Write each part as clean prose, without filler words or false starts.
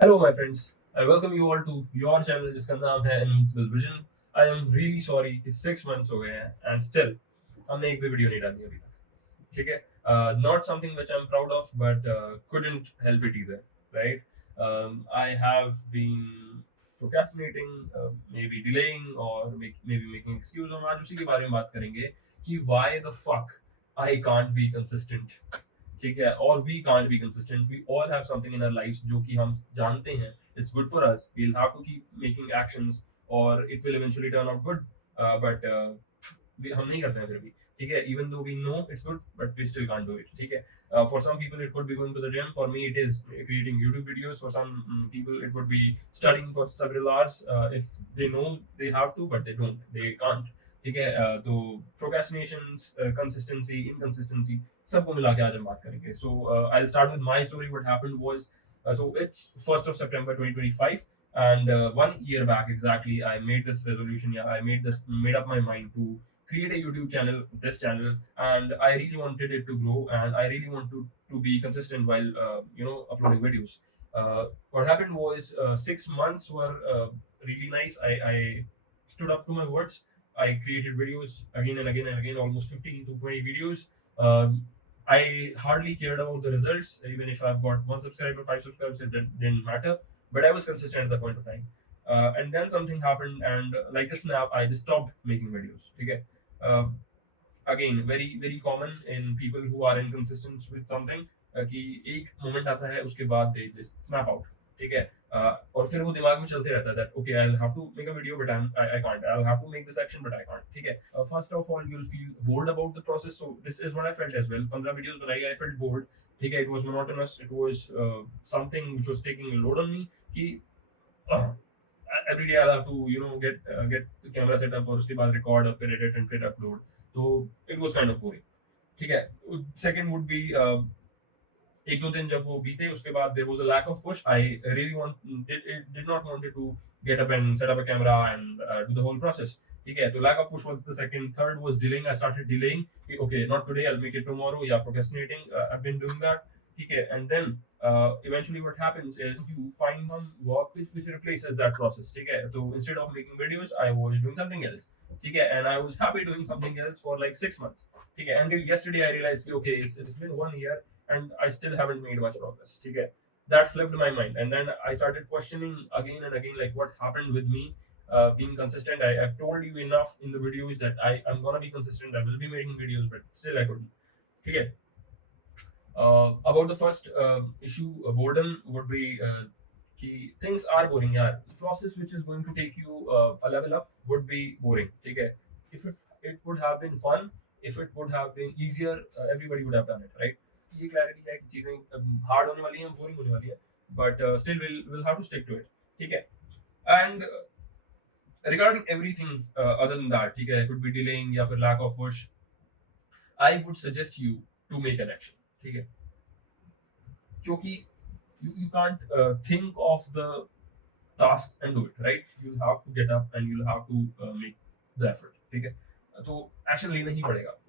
Hello, my friends. I welcome you all to your channel जिसका नाम है Invincible Vision. I am really sorry कि 6 months हो गए हैं and still हमने एक भी वीडियो नहीं डाली अभी तक. ठीक है? Not something which I'm proud of, but couldn't help it either. Right? I have been procrastinating, maybe delaying, or maybe making excuse. और आज उसी के बारे में बात करेंगे कि why the fuck I can't be consistent. ठीक है और we can't be consistent we all have something in our lifes जो कि हम जानते हैं it's good for us we will have to keep making actions और it will eventually turn out good but हम नहीं करते हैं फिर भी ठीक है even though we know it's good but we still can't do it ठीक है for some people it could be going to the gym for me it is creating YouTube videos for some people it would be studying for several hours if they know they have to but they can't ठीक है तो procrastination consistency inconsistency सबको मिला के आज हम बात करेंगे so I start with my story what happened was so it's 1st of September 2025 and 1 year back exactly I made this resolution yeah I made up my mind to create a YouTube channel this channel and I really wanted it to grow and I really want to be consistent while uploading videos what happened was 6 months were really nice I stood up to my words I created videos again and again and again, almost 15 to 20 videos. I hardly cared about the results, even if I've got one subscriber, five subscribers, it didn't matter. But I was consistent at the point of time. And then something happened, and like a snap, I just stopped making videos. Okay. Again, very very common in people who are inconsistent with something. कि एक moment आता है उसके बाद they just snap out ठीक है और फिर वो दिमाग में चलते रहता है that okay I will have to make a video but I can't I will have to make this action but I can't ठीक है first of all you will feel bored about the process so this is what I felt as well 15 videos बनाई I felt bored ठीक है it was monotonous it was something which was taking a load on me कि every day I'll have to get the camera set up और उसके बाद record और फिर edit and फिर upload तो it was kind of boring ठीक है second would be एक दो दिन जब वो बीते उसके बाद there was a lack of push I really want did not wanted to get up and set up a camera and do the whole process ठीक है तो lack of push was the second third was delaying I started delaying okay not today I will make it tomorrow या procrastinating I have been doing that ठीक है and then eventually what happens is you find one work which replaces that process ठीक है तो instead of making videos I was doing something else ठीक है and I was happy doing something else for like 6 months ठीक है until yesterday I realized okay it's been 1 year and I still haven't made much progress. Okay, that flipped my mind, and then I started questioning again and again, like what happened with me being consistent. I've told you enough in the videos that I'm gonna be consistent. I will be making videos, but still I couldn't. Okay. About the first issue, boredom would be things are boring. Yeah, the process which is going to take you a level up would be boring. Okay, if it would have been fun, if it would have been easier, everybody would have done it, right? ये clarity है कि चीजें hard होने वाली हैं boring होने वाली है but still will have to stick to it ठीक है and regarding everything other than that ठीक है कुड बी डिलेइंग या फिर lack of push I would suggest you to make an action ठीक है क्योंकि you can't think of the tasks and do it right you have to get up and you'll have to make the effort ठीक है तो action लेना ही पड़ेगा आपको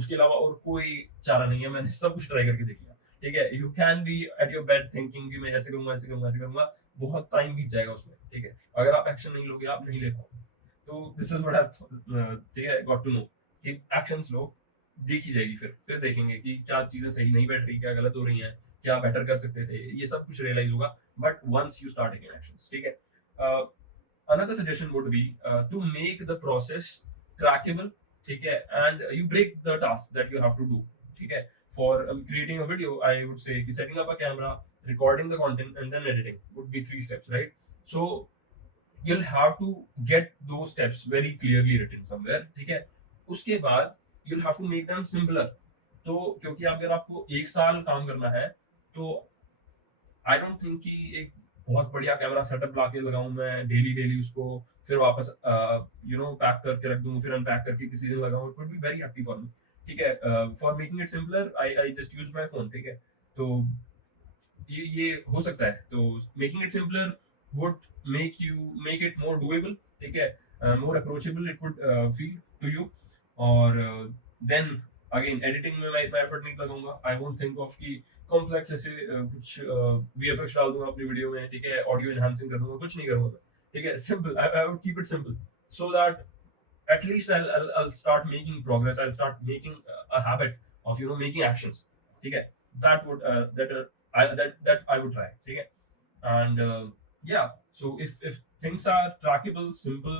उसके अलावा और कोई चारा नहीं है मैंने सब कुछ ट्राई करके देख लिया ठीक है you can be at your bed thinking कि मैं ऐसे करूंगा ऐसे करूंगा ऐसे करूंगा बहुत टाइम बीत जाएगा उसमें ठीक है अगर आप एक्शन नहीं लोगे आप नहीं ले पाओगे तो दिस इज व्हाट आई ठीक है गॉट टू नो कि एक्शंस लो देखी जाएगी फिर देखेंगे कि क्या चीजें सही नहीं बैठ रही क्या गलत हो रही हैं क्या बेटर कर सकते थे ये सब कुछ रियलाइज होगा but once you start taking actions ठीक है another suggestion would be to make the process trackable ठीक है and you break the task that you have to do ठीक है for creating a video I would say कि setting up a camera recording the content and then editing would be 3 steps right so you'll have to get those steps very clearly written somewhere ठीक है उसके बाद you'll have to make them simpler तो क्योंकि अगर आपको एक साल काम करना है तो आई डोंट थिंक कि एक बहुत बढ़िया कैमरा सेटअप लाके लगाऊं मैं डेली डेली उसको फिर वापस पैक करके रख दूं फिर अनपैक करके किसी दिन लगाऊं it would be very happy for me ठीक है for making it simpler I just use my phone ठीक है तो ये हो सकता है तो making it simpler would make it more doable ठीक है more approachable it would feel to you और देन अगेन एडिटिंग में मैं इतना एफर्ट नहीं लगाऊंगा. आई वोंट थिंक ऑफ कि कॉम्प्लेक्स ऐसे कुछ वीएफएक्स डाल दूंगा अपनी वीडियो में, ठीक है, ऑडियो एनहांसिंग कर दूंगा, कुछ नहीं करूंगा, ठीक है. Simple, I would keep it simple so that at least I'll start making progress. I'll start making a habit of making actions. Okay, that would that I would try. Okay, and yeah. So if things are trackable, simple,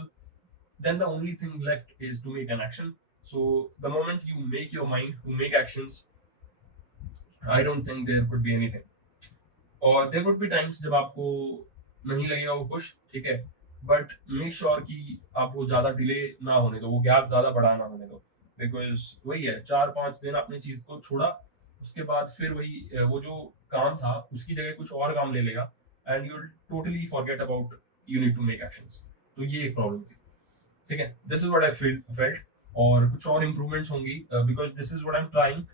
then the only thing left is to make an action. So the moment you make your mind to make actions, I don't think there could be anything. और there would be times जब आपको नहीं लगेगा वो push, ठीक है, but make sure कि आप वो ज़्यादा डिले ना होने दो, वो गैप ज़्यादा बड़ा ना होने दो. बिकॉज वही है, 4-5 दिन आपने चीज़ को छोड़ा, उसके बाद फिर वही वो जो काम था उसकी जगह कुछ और काम ले लेगा and you will totally forget about you need to make actions. तो ये एक प्रॉब्लम थी, ठीक है. This is what I felt. और कुछ और इम्प्रूवमेंट्स होंगी because this is what I am trying.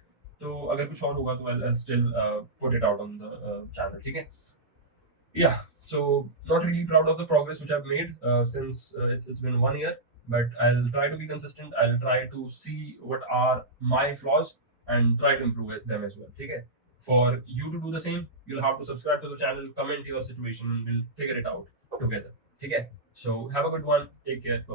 तो अगर कुछ और होगा तो I still put it out on the channel, ठीक है. Yeah, so not really proud of the progress which I've made since it's been 1 year, but I'll try to be consistent. I'll try to see what are my flaws and try to improve them as well, okay. For you to do the same, you'll have to subscribe to the channel, comment your situation, and we'll figure it out together, okay. So have a good one, take care. Bye.